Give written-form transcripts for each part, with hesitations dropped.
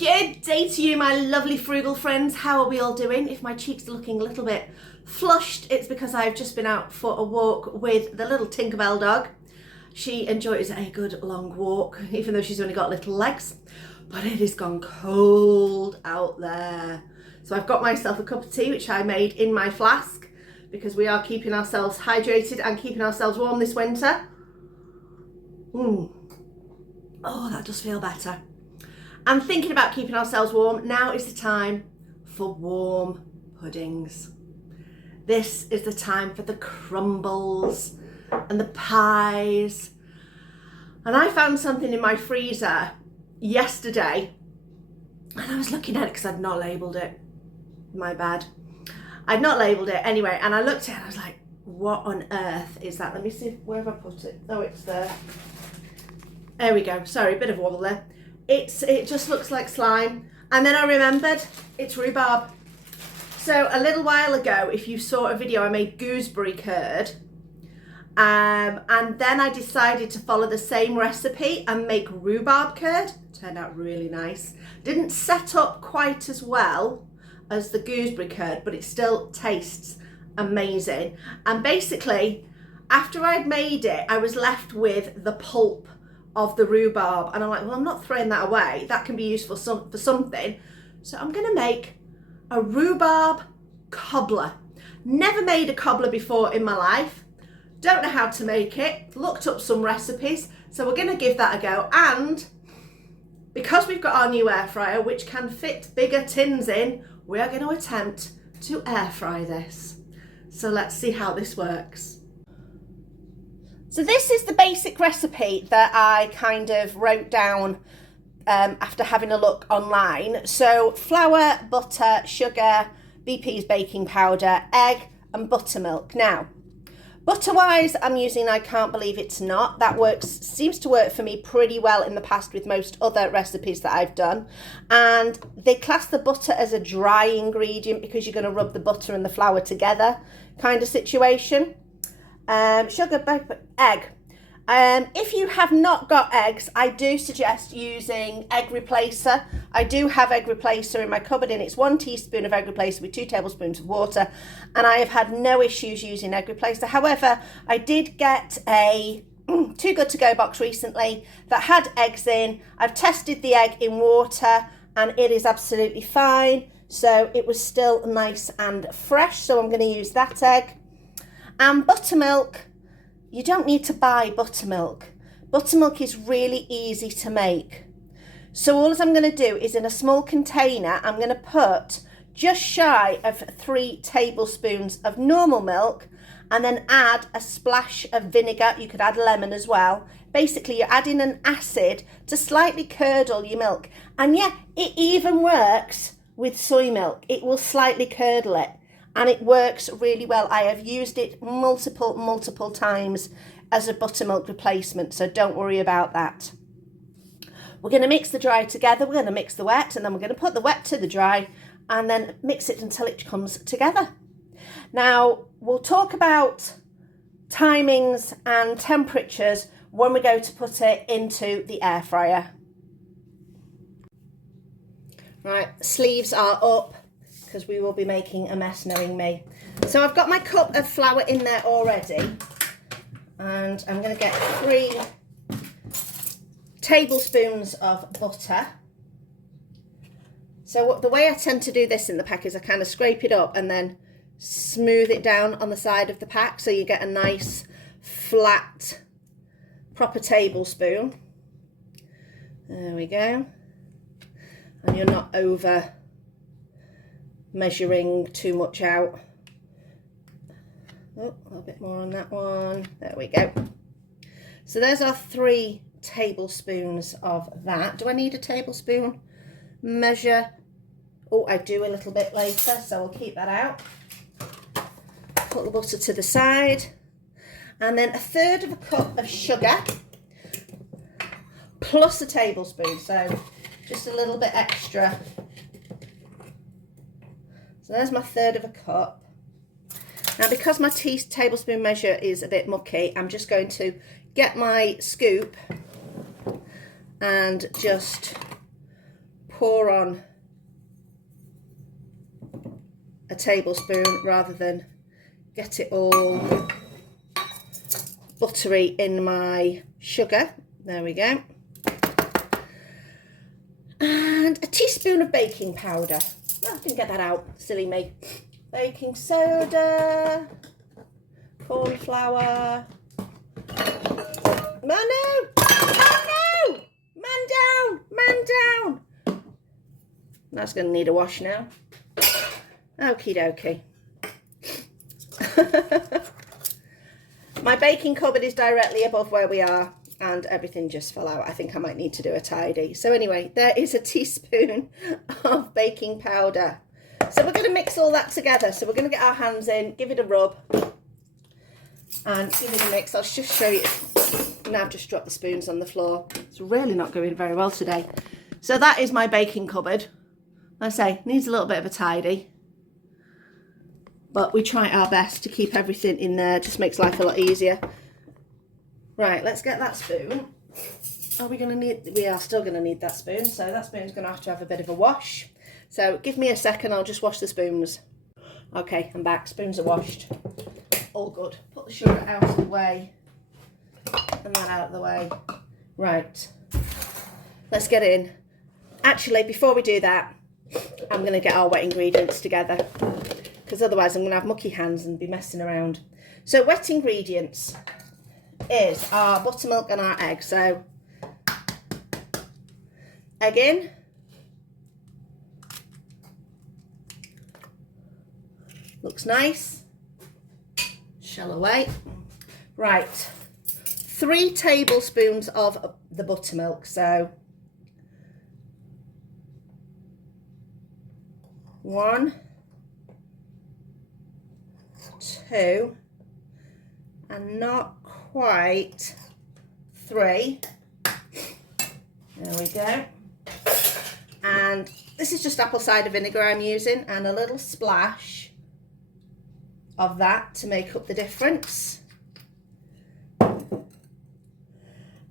Good day to you, my lovely frugal friends. How are we all doing? If my cheeks are looking a little bit flushed, it's because I've just been out for a walk with the little Tinkerbell dog. She enjoys a good long walk, even though she's only got little legs. But it has gone cold out there. So I've got myself a cup of tea, which I made in my flask, because we are keeping ourselves hydrated and keeping ourselves warm this winter. Oh, that does feel better. And thinking about keeping ourselves warm, now is the time for warm puddings. This is the time for the crumbles and the pies. And I found something in my freezer yesterday, and I was looking at it because I'd not labelled it. My bad. I'd not labelled it anyway, and I looked at it and I was like, what on earth is that? Let me see, where have I put it? Oh, it's there. There we go. Sorry, a bit of a wobble there. It just looks like slime. And then I remembered it's rhubarb. So a little while ago, if you saw a video, I made gooseberry curd. And then I decided to follow the same recipe and make rhubarb curd. Turned out really nice. Didn't set up quite as well as the gooseberry curd, but it still tastes amazing. And basically, after I'd made it, I was left with the pulp of the rhubarb, and I'm like, well, I'm not throwing that away. That can be useful for something. So I'm gonna make a rhubarb cobbler. Never made a cobbler before in my life. Don't know how to make it. Looked up some recipes, so we're gonna give that a go. And because we've got our new air fryer, which can fit bigger tins in, we are going to attempt to air fry this. So let's see how this works. So this is the basic recipe that I kind of wrote down after having a look online. So flour, butter, sugar, BP's baking powder, egg and buttermilk. Now, butter-wise, I'm using I Can't Believe It's Not. That seems to work for me pretty well in the past with most other recipes that I've done. And they class the butter as a dry ingredient because you're going to rub the butter and the flour together kind of situation. Sugar, egg. If you have not got eggs, I do suggest using egg replacer. I do have egg replacer in my cupboard, and it's 1 teaspoon of egg replacer with 2 tablespoons of water, and I have had no issues using egg replacer. However, I did get a Too Good To Go box recently that had eggs in. I've tested the egg in water and it is absolutely fine. So it was still nice and fresh, so I'm going to use that egg. And buttermilk, you don't need to buy buttermilk. Buttermilk is really easy to make. So all I'm going to do is in a small container, I'm going to put just shy of 3 tablespoons of normal milk and then add a splash of vinegar. You could add lemon as well. Basically, you're adding an acid to slightly curdle your milk. And yeah, it even works with soy milk. It will slightly curdle it. And it works really well. I have used it multiple times as a buttermilk replacement, so don't worry about that. We're going to mix the dry together, we're going to mix the wet, and then we're going to put the wet to the dry, and then mix it until it comes together. Now, we'll talk about timings and temperatures when we go to put it into the air fryer. Right, sleeves are up, because we will be making a mess, knowing me. So I've got my cup of flour in there already, and I'm going to get 3 tablespoons of butter. So the way I tend to do this in the pack is I kind of scrape it up and then smooth it down on the side of the pack, so you get a nice flat proper tablespoon. There we go. And you're not over measuring too much out. Oh, a little bit more on that one. There we go. So there's our 3 tablespoons of that. Do I need a tablespoon measure? Oh, I do a little bit later, so I'll keep that out. Put the butter to the side. And then 1/3 cup of sugar plus a tablespoon, so just a little bit extra. So there's my 1/3 cup. Now, because my tablespoon measure is a bit mucky, I'm just going to get my scoop and just pour on a tablespoon rather than get it all buttery in my sugar. There we go. And a teaspoon of baking powder. Oh, I didn't get that out, silly me. Baking soda, corn flour. Man, no! Oh no! Man down! That's going to need a wash now. Okie dokie. My baking cupboard is directly above where we are and everything just fell out. I think I might need to do a tidy. So anyway, there is a teaspoon of baking powder. So we're going to mix all that together. So we're going to get our hands in, give it a rub and give it a mix. I'll just show you. Now I've just dropped the spoons on the floor. It's really not going very well today. So that is my baking cupboard. Like I say, needs a little bit of a tidy. But we try our best to keep everything in there. Just makes life a lot easier. Right, let's get that spoon. Are we going to need... We are still going to need that spoon. So that spoon's going to have a bit of a wash. So give me a second. I'll just wash the spoons. Okay, I'm back. Spoons are washed. All good. Put the sugar out of the way. And that out of the way. Right. Let's get in. Actually, before we do that, I'm going to get our wet ingredients together. Because otherwise I'm going to have mucky hands and be messing around. So wet ingredients is our buttermilk and our egg. So egg in. Looks nice. Shell away. Right. 3 tablespoons of the buttermilk. So 1, 2, and not quite 3. There we go. And this is just apple cider vinegar I'm using, and a little splash of that to make up the difference.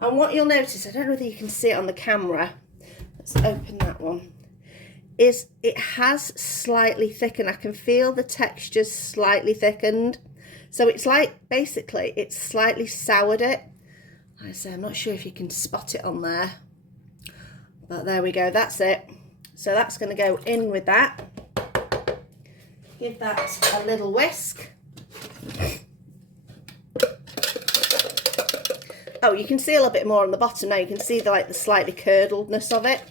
And what you'll notice, I don't know whether you can see it on the camera, let's open that one, is it has slightly thickened. I can feel the texture's slightly thickened. So it's like, basically, it's slightly soured it. Like I say, I'm not sure if you can spot it on there. But there we go, that's it. So that's going to go in with that. Give that a little whisk. Oh, you can see a little bit more on the bottom now. You can see the slightly curdledness of it.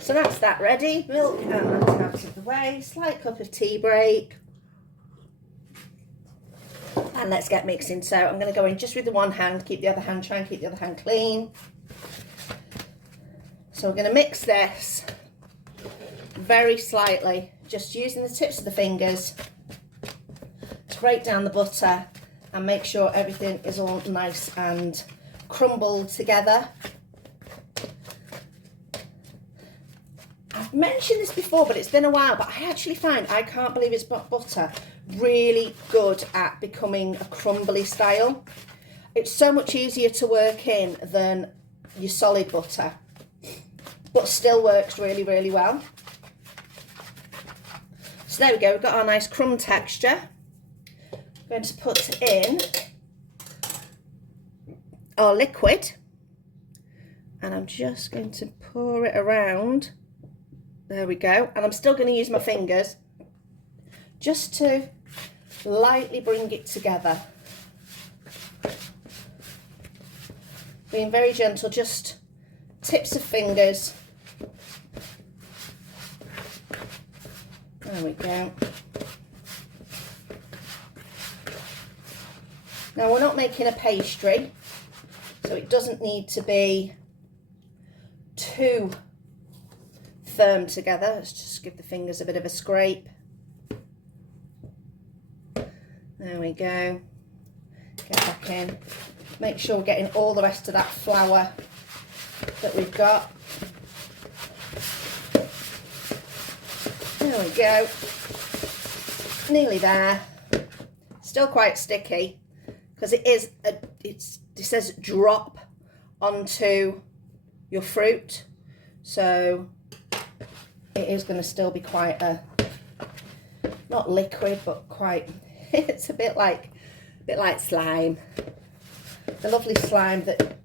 So that's that ready. Milk and that out of the way. Slight cup of tea break. And let's get mixing. So I'm going to go in just with the one hand, keep the other hand, try and keep the other hand clean. So we're going to mix this very slightly, just using the tips of the fingers to break down the butter and make sure everything is all nice and crumbled together. I've mentioned this before, but it's been a while, but I actually find, I can't believe it's butter, really good at becoming a crumbly style. It's so much easier to work in than your solid butter, but still works really, really well. So there we go, we've got our nice crumb texture. I'm going to put in our liquid, and I'm just going to pour it around. There we go, and I'm still going to use my fingers just to lightly bring it together. Being very gentle, just tips of fingers. There we go. Now we're not making a pastry, so it doesn't need to be too firm together. Let's just give the fingers a bit of a scrape. There we go. Get back in. Make sure we're getting all the rest of that flour that we've got. There we go. Nearly there. Still quite sticky because it says drop onto your fruit. So it is going to still be quite a, not liquid, but quite, it's a bit like slime. The lovely slime that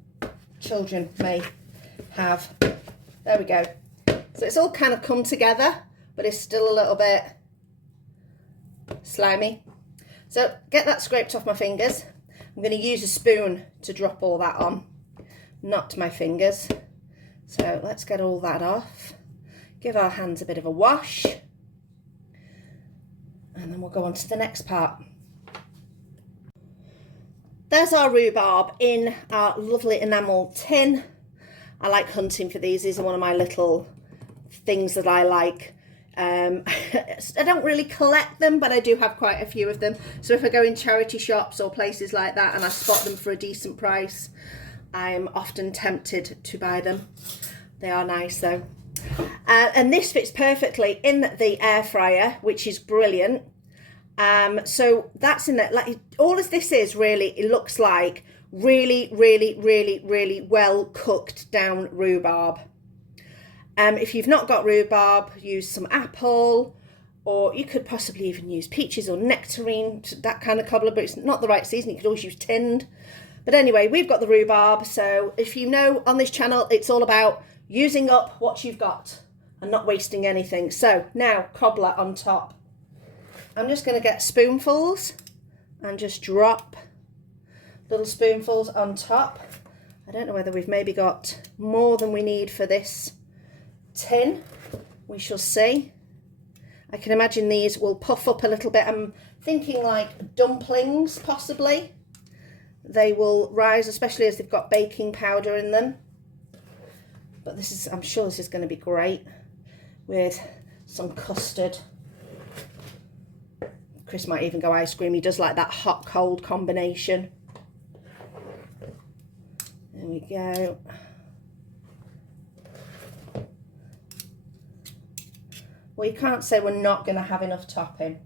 children may have. There we go. So it's all kind of come together, but it's still a little bit slimy. So get that scraped off my fingers. I'm going to use a spoon to drop all that on, not my fingers. So let's get all that off. Give our hands a bit of a wash. And then we'll go on to the next part. There's our rhubarb in our lovely enamel tin. I like hunting for these. These are one of my little things that I like. I don't really collect them, but I do have quite a few of them. So if I go in charity shops or places like that and I spot them for a decent price, I'm often tempted to buy them. They are nice though. And this fits perfectly in the air fryer, which is brilliant. So that's in there. Like, all of this is really, it looks like really well cooked down rhubarb. If you've not got rhubarb, use some apple, or you could possibly even use peaches or nectarine, that kind of cobbler, but it's not the right season. You could always use tinned. But anyway, we've got the rhubarb. So if you know, on this channel, it's all about using up what you've got and not wasting anything. So now cobbler on top. I'm just going to get spoonfuls and just drop little spoonfuls on top. I don't know whether we've maybe got more than we need for this tin. We shall see. I can imagine these will puff up a little bit. I'm thinking like dumplings, possibly. They will rise, especially as they've got baking powder in them. But this is, I'm sure this is going to be great with some custard. Chris might even go ice cream. He does like that hot cold combination. There we go. Well, you can't say we're not going to have enough topping.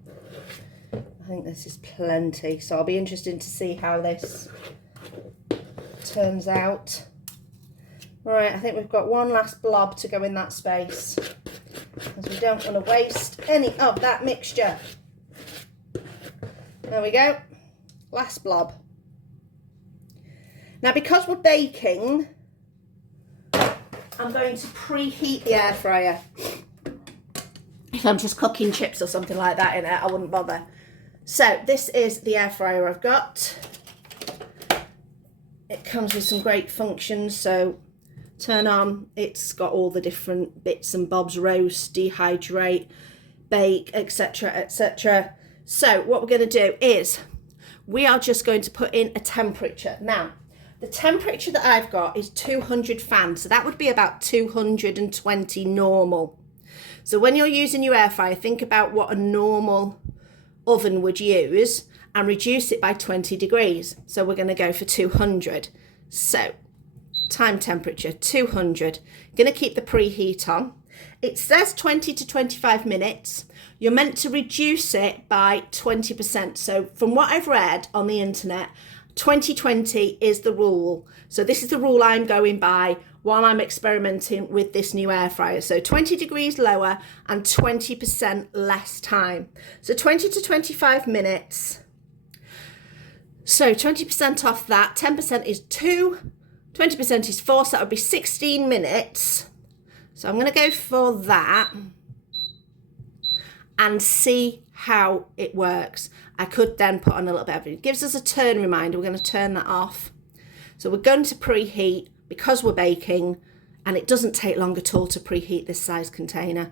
I think this is plenty. So I'll be interested to see how this turns out. All right, I think we've got one last blob to go in that space, because we don't want to waste any of that mixture. There we go. Last blob. Now, because we're baking, I'm going to preheat the air fryer. If I'm just cooking chips or something like that in it, I wouldn't bother. So this is the air fryer I've got. It comes with some great functions. So turn on, it's got all the different bits and bobs: roast, dehydrate, bake, etc, etc. So what we're going to do is we are just going to put in a temperature. Now, the temperature that I've got is 200 fan, so that would be about 220 normal. So when you're using your air fryer, think about what a normal oven would use and reduce it by 20 degrees. So we're going to go for 200. So time temperature 200. Going to keep the preheat on. It says 20 to 25 minutes. You're meant to reduce it by 20%. So from what I've read on the internet, 2020 is the rule. So this is the rule I'm going by while I'm experimenting with this new air fryer. So 20 degrees lower and 20% less time. So 20 to 25 minutes. So 20% off that, 10% is 2, 20% is 4, so that would be 16 minutes. So I'm going to go for that and see how it works. I could then put on a little bit of it. It gives us a turn reminder. We're going to turn that off. So we're going to preheat because we're baking, and it doesn't take long at all to preheat this size container.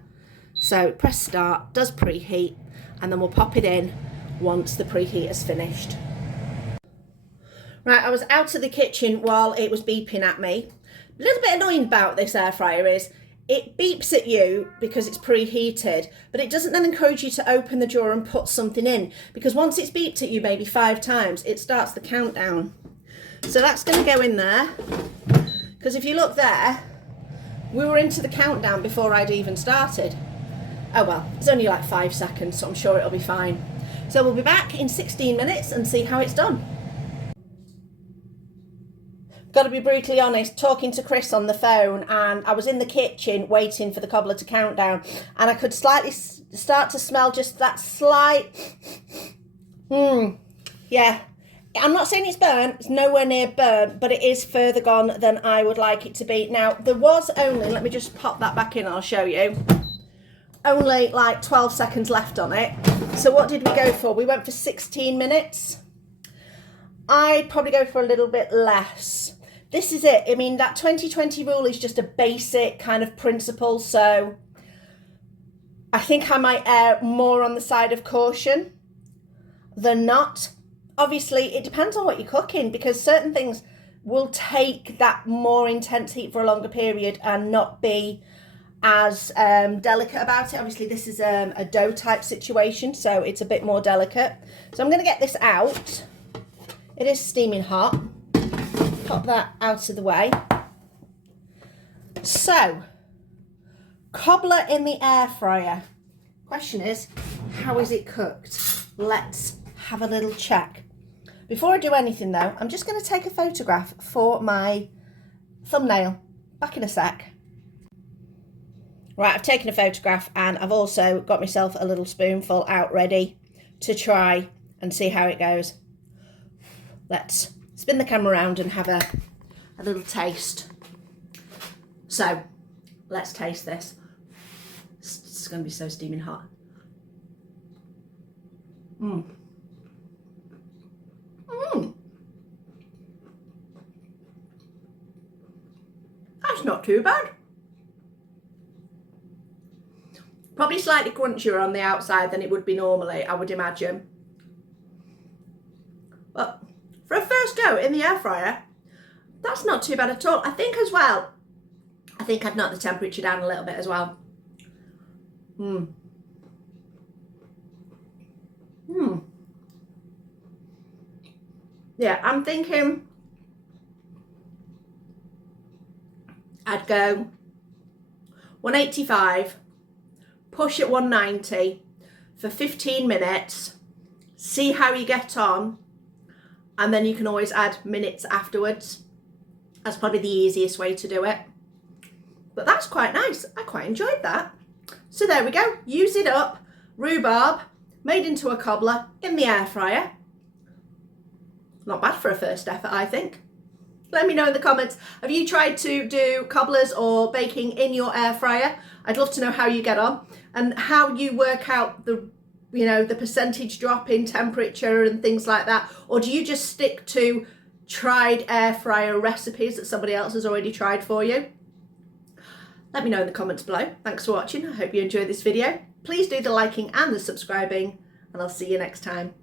So press start, does preheat, and then we'll pop it in once the preheat is finished. Right, I was out of the kitchen while it was beeping at me. A little bit annoying about this air fryer is it beeps at you because it's preheated, but it doesn't then encourage you to open the drawer and put something in, because once it's beeped at you maybe 5 times, it starts the countdown. So that's going to go in there, because if you look there, we were into the countdown before I'd even started. Oh well, it's only like 5 seconds, so I'm sure it'll be fine. So we'll be back in 16 minutes and see how it's done. got to be brutally honest, talking to Chris on the phone, and I was in the kitchen waiting for the cobbler to count down, and I could slightly start to smell just that slight, yeah. I'm not saying it's burnt, it's nowhere near burnt, but it is further gone than I would like it to be. Now, there was only, let me just pop that back in, I'll show you, only like 12 seconds left on it. So what did we go for? We went for 16 minutes. I'd probably go for a little bit less. This is it. I mean, that 20-20 rule is just a basic kind of principle, so I think I might err more on the side of caution than not. Obviously, it depends on what you're cooking, because certain things will take that more intense heat for a longer period and not be as delicate about it. Obviously, this is a dough type situation, so it's a bit more delicate. So I'm going to get this out. It is steaming hot. Pop that out of the way. So, cobbler in the air fryer. Question is, how is it cooked? Let's have a little check. Before I do anything though, I'm just going to take a photograph for my thumbnail. Back in a sec. Right, I've taken a photograph, and I've also got myself a little spoonful out ready to try and see how it goes. Let's spin the camera around and have a little taste. So, let's taste this. It's going to be so steaming hot. That's not too bad. Probably slightly crunchier on the outside than it would be normally, I would imagine. But for a first go in the air fryer, that's not too bad at all. I think as well, I think I'd knock the temperature down a little bit as well. Yeah, I'm thinking I'd go 185, push at 190 for 15 minutes, see how you get on, and then you can always add minutes afterwards. That's probably the easiest way to do it. But that's quite nice. I quite enjoyed that. So there we go. Use it up. Rhubarb made into a cobbler in the air fryer. Not bad for a first effort, I think. Let me know in the comments. Have you tried to do cobblers or baking in your air fryer? I'd love to know how you get on and how you work out the percentage drop in temperature and things like that. Or do you just stick to tried air fryer recipes that somebody else has already tried for you? Let me know in the comments below. Thanks for watching. I hope you enjoyed this video. Please do the liking and the subscribing, and I'll see you next time.